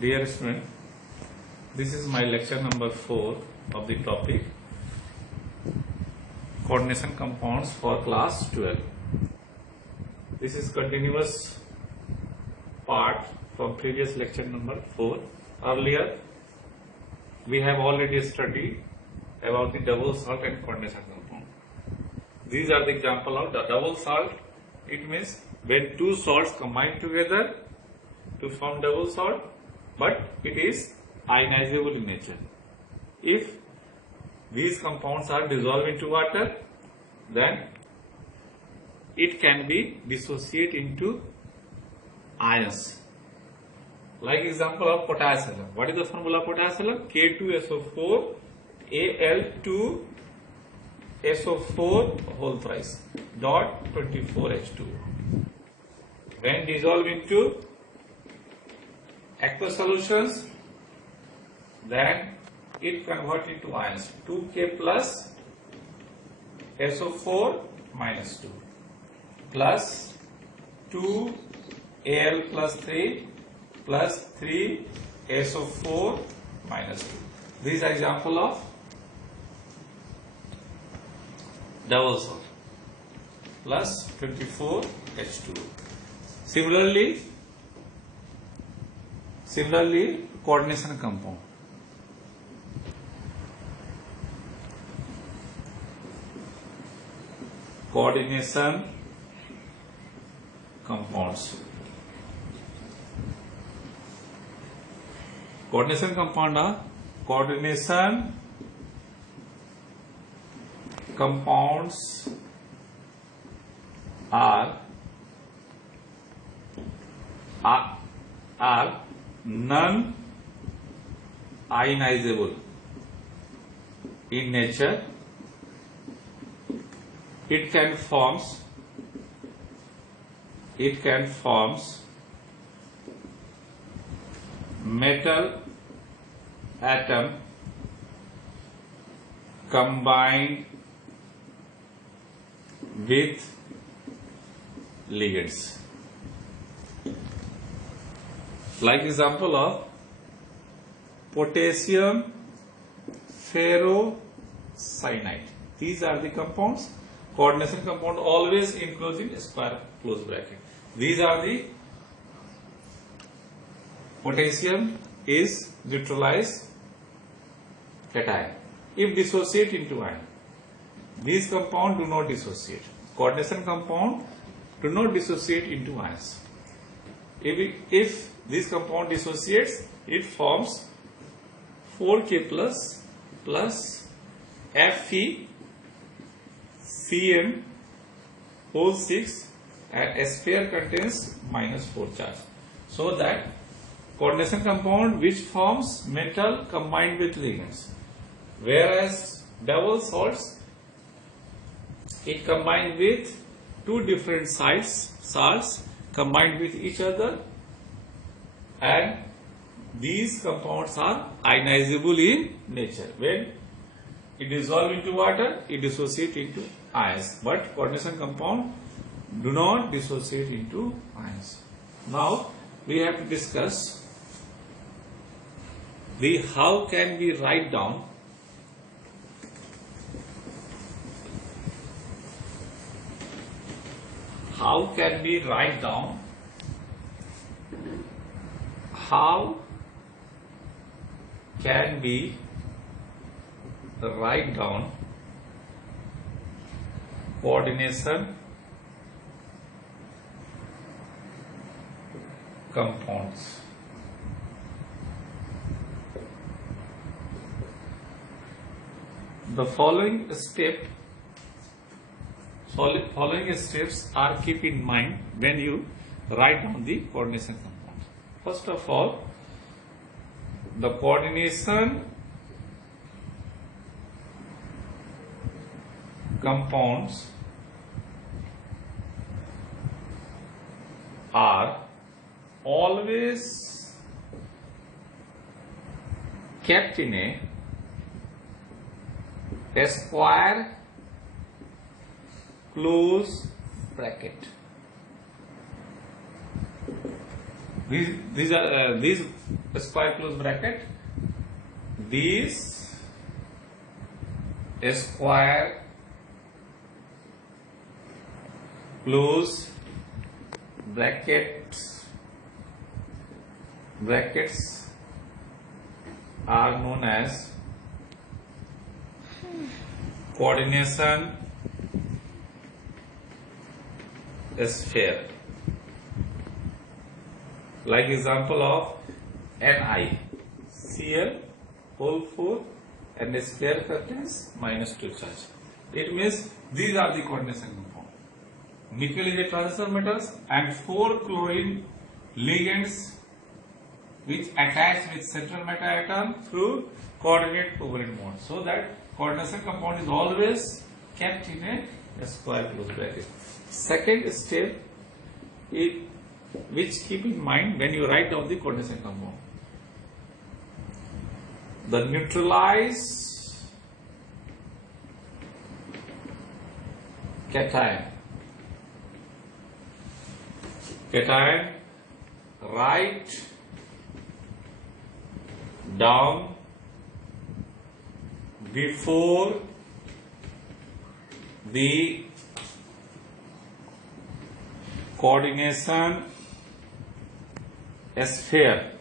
Dear student, this is my lecture number 4 of the topic coordination compounds for class 12. This is continuous part from previous lecture number 4. Earlier we have already studied about the double salt and coordination compound. These are the example of the double salt. It means when two salts combine together to form double salt, but it is ionizable in nature. If these compounds are dissolved into water, then it can be dissociated into ions. Like example of potassium. What is the formula of potassium? K2SO4 Al2SO4 whole thrice dot 24H2. When dissolved into aqueous solutions, then it converts into ions. 2K plus SO4 minus 2 plus 2 Al plus 3 plus 3 SO4 minus 2. This is example of double salt plus 24H2. Similarly, coordination compound. Coordination compounds. Coordination compound are coordination compounds are non-ionizable in nature. It can forms metal atom combined with ligands. Like example of potassium ferrocyanide. These are the compounds. Coordination compound always including square close bracket. These are the potassium is neutralized cation if dissociate into ion. These compounds do not dissociate. Coordination compound do not dissociate into ions. If this compound dissociates, it forms 4K plus FeCN whole 6 and a sphere contains minus 4 charge. So that coordination compound which forms metal combined with ligands, whereas double salts it combined with two different salts combined with each other, and these compounds are ionizable in nature. When it dissolves into water, it dissociates into ions, but coordination compound do not dissociate into ions. Now we have to discuss how can we write down coordination compounds. The following steps are keep in mind when you write down the coordination compounds. First of all, the coordination compounds are always kept in a square close bracket. These square close bracket, these square close brackets are known as coordination sphere. Like example of Ni, Cl whole 4 and a sphere contains -2 charge. It means these are the coordination compound. Nickel is a transition metal and 4 chlorine ligands which attach with central metal atom through coordinate covalent bond. So that coordination compound is always kept in a square close bracket. Second step which keep in mind when you write down the coordination compound. The neutralized cation write down before the coordination sphere,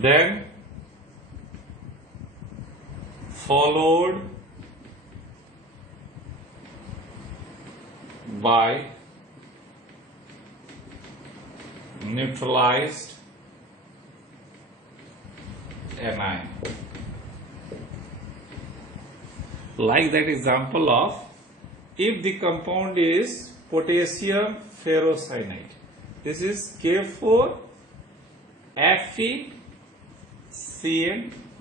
then followed by neutralized anion. Like that example of, if the compound is potassium ferrocyanide, this is K4 FeCN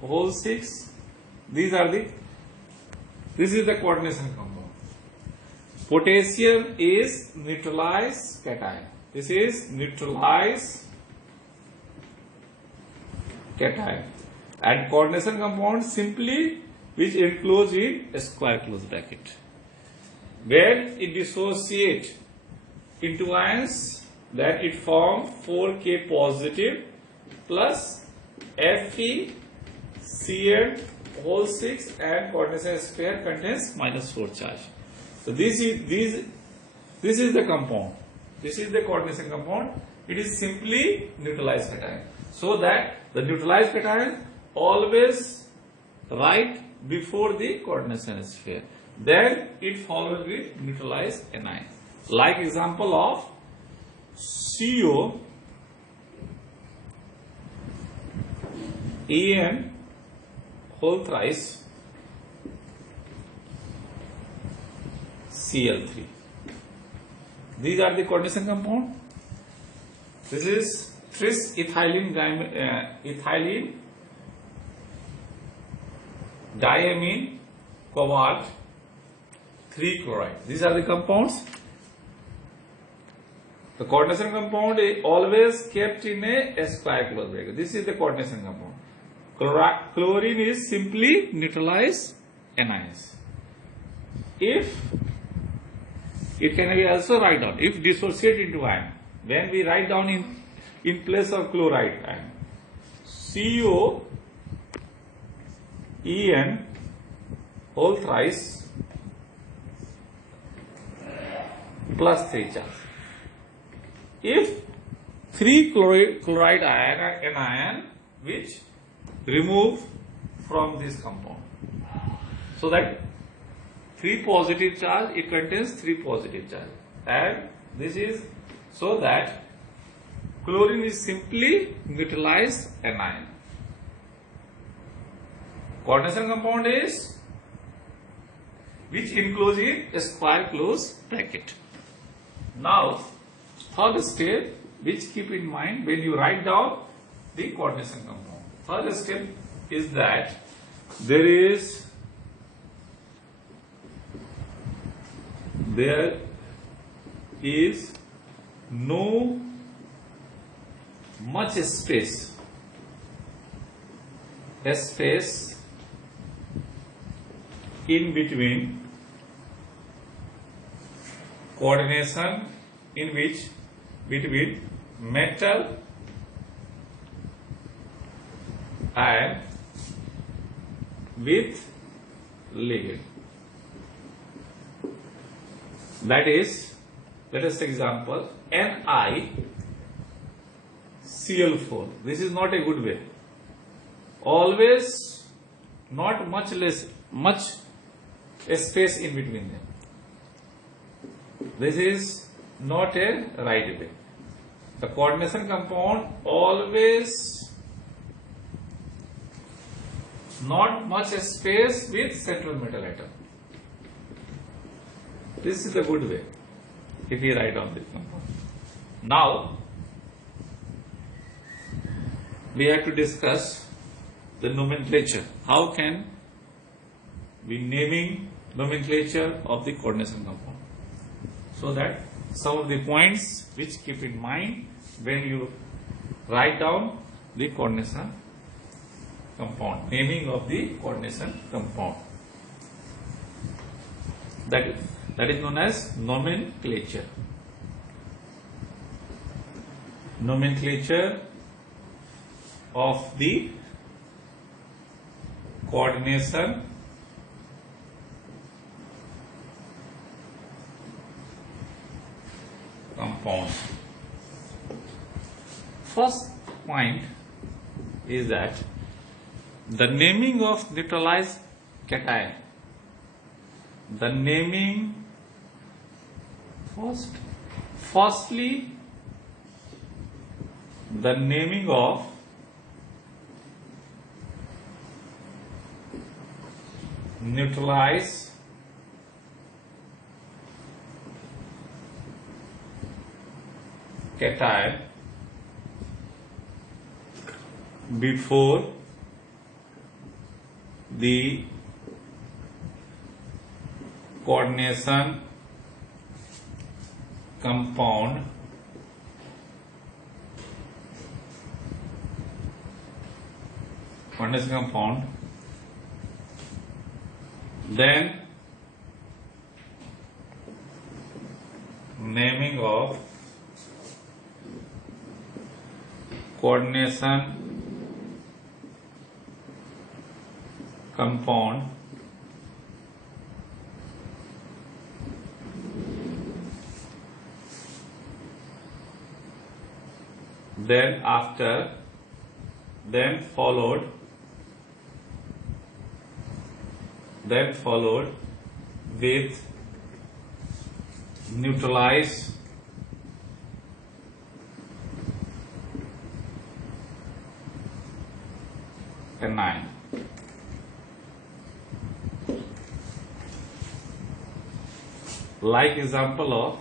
whole 6. This is the coordination compound. Potassium is neutralized cation. This is neutralized cation. And coordination compound simply which enclosed in a square close bracket. When it dissociates into ions, then it forms 4K positive plus FeCN whole 6 and coordination sphere contains -4 charge. So this is the compound. This is the coordination compound. It is simply neutralized cation. So that the neutralized cation always write before the coordination sphere. Then it follows with neutralized anion. Like example of CO En whole thrice Cl3. These are the coordination compound. This is tris ethylene diamine cobalt 3 chloride. These are the compounds. The coordination compound is always kept in a square close bracket. This is the coordination compound. Chlorine is simply neutralized anions. If it can be also write down, if dissociate into ion, when we write down in place of chloride ion, CO En whole thrice plus 3 charge. If 3 chloride anion which remove from this compound, so that 3 positive charge, it contains 3 positive charge, and this is so that chlorine is simply neutralized anion. Coordination compound is which encloses a square close bracket. Now, third step which keep in mind when you write down the coordination compound. Third step is that there is no much space in between coordination in which between metal and with ligand. That is, let us take example NiCl4. This is not a good way. Always not much space in between them. This is not a right way. The coordination compound always not much space with central metal atom. This is the good way if we write on this compound. Now we have to discuss the nomenclature. How can we naming nomenclature of the coordination compound? So that some of the points which keep in mind when you write down the coordination compound, naming of the coordination compound. That is known as nomenclature. Nomenclature of the coordination compound. First point is that the naming of neutralized cation. The naming firstly the naming of neutralized cation before the coordination compound then naming of coordination compound then followed with neutralize anion. Like example of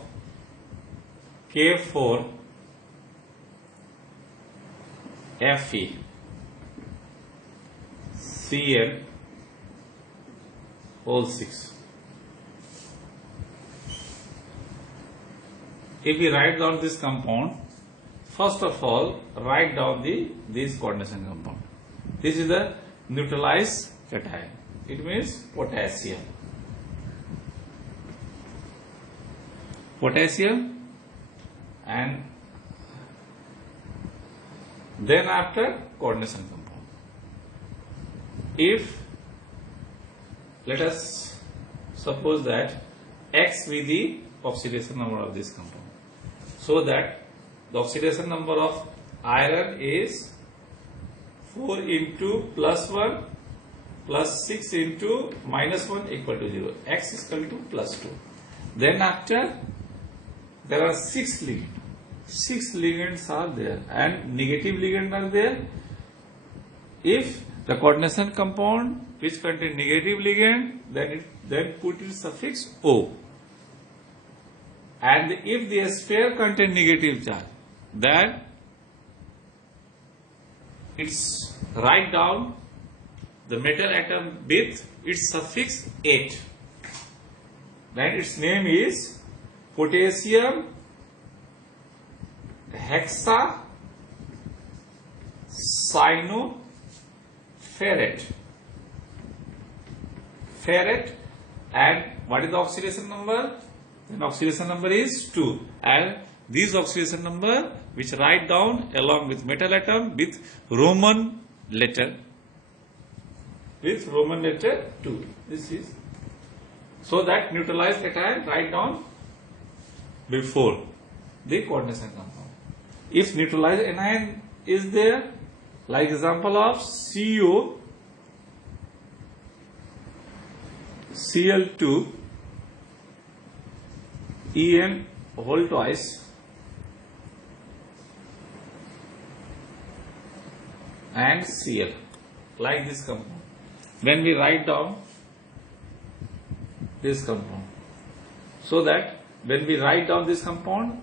K4 Fe Cl whole 6. If we write down this compound, first of all write down this coordination compound. This is the neutralized cation. It means potassium. And then after coordination compound. If let us suppose that X be the oxidation number of this compound, so that the oxidation number of iron is 4 into +1 plus 6 into -1 equal to 0. X is equal to +2. Then after there are 6 ligands. 6 ligands are there and negative ligands are there. If the coordination compound which contain negative ligand, then put its suffix O. And if the sphere contain negative charge, then it's write down the metal atom with its suffix 8. Then its name is potassium hexacyanoferrate. And what is the oxidation number? Then oxidation number is 2. And these oxidation number which write down along with metal atom with Roman letter 2. This is so that neutralized cation write down before the coordination compound. If neutralized anion is there, like example of CO, Cl2, En whole twice, and Cl, like this compound. When we write down this compound, so that when we write down this compound,